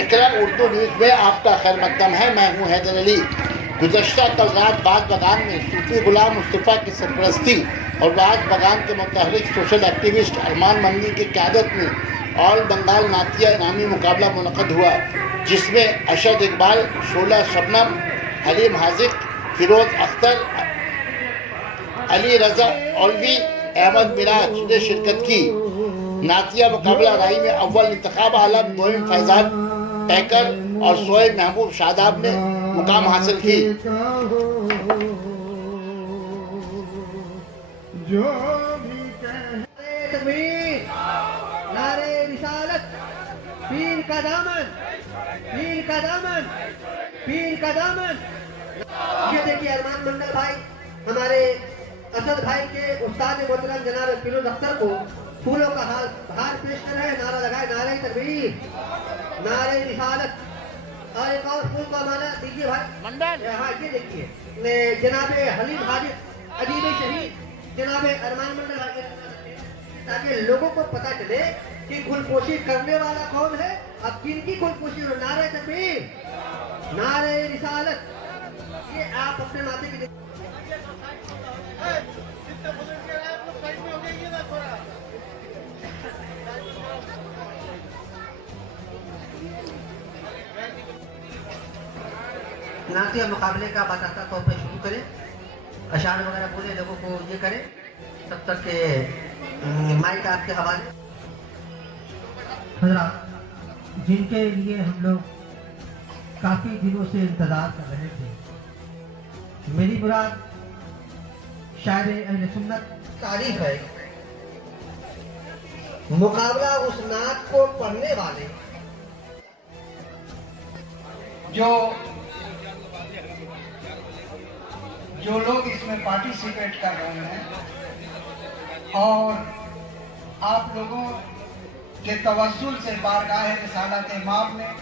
اقرا Urdu news میں آپ کا خیر مقدم ہے. میں ہوں حیدر علی. گزشتہ کل رات باغ بگان میں صوفی غلام مصطفیٰ کی سرپرستی اور باغ بگان کے متحرک سوشل ایکٹیوسٹ ارمان مندی کی قیادت میں آل بنگال نعتیہ انعامی مقابلہ منعقد ہوا، جس میں ارشد اقبال، شعلہ شبنم، حلیم حاذق، فیروز اختر، علی رضا اولوی، احمد مراج نے شرکت کی. نعتیہ مقابلہ رائی میں اول انتخاب عالم، دوئم فیضان پیکر اور سوئے محبوب شاداب نے مقام حاصل کی. نعرے رسالت، پیر کا دامن، پیر کا دامن، پیر کا دامن. یہ دیکھیے ارمان منڈل بھائی ہمارے اسد بھائی کے استاد محترم جناب فیروز اختر کو پھولوں کا ہار پیش کر رہے ہیں. نعرہ لگائے، نعرہ تکبیر، نعرہ رسالت. اور ایک اور پھول کا مالا دیجیے بھائی منڈل. ہاں یہ دیکھیے جناب حلیم حاذق عجیب شہید جناب ارمان منڈل بھائی، تاکہ لوگوں کو پتا چلے کہ گلپوشی کرنے والا کون ہے، اب کن کی گلپوشی ہو. نعرہ تکبیر، نعرہ رسالت. یہ آپ اپنے ماتھے کی نعتیہ مقابلے کا باضابطہ طور پر شروع کریں، اشعار وغیرہ بولے، لوگوں کو یہ کریں تب تک کہ مائک آپ کے حوالے. حضرات جن کے لیے ہم لوگ کافی دنوں سے انتظار کر رہے تھے، میری مراد شاعر اہل سنت تعریف ہے. مقابلہ اس نعت کو پڑھنے والے جو لوگ اس میں پارٹیسپیٹ کر رہے ہیں اور آپ لوگوں کے توسل سے بارگاہ رسالت امام میں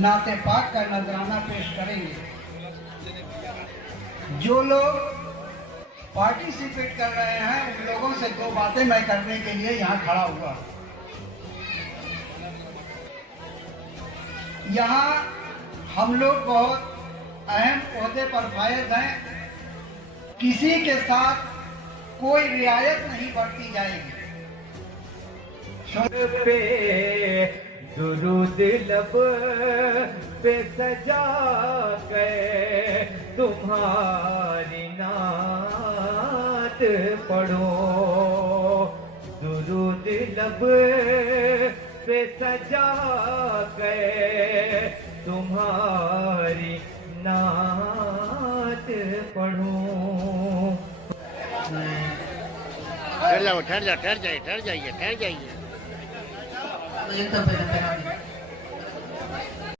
نعت پاک کا نذرانہ پیش کریں گے. جو لوگ پارٹیسپیٹ کر رہے ہیں ان لوگوں سے دو باتیں میں کرنے کے لیے یہاں کھڑا ہوا. یہاں ہم لوگ بہت اہم عہدے پر فائز ہیں، کسی کے ساتھ کوئی رعایت نہیں برتی جائے گی. پہ درود لب پہ سجا کے تمہاری نعت پڑھو، درود لب پہ سجا کے تمہاری نعت پڑھو. ٹھہر جائیے. ایک دفعہ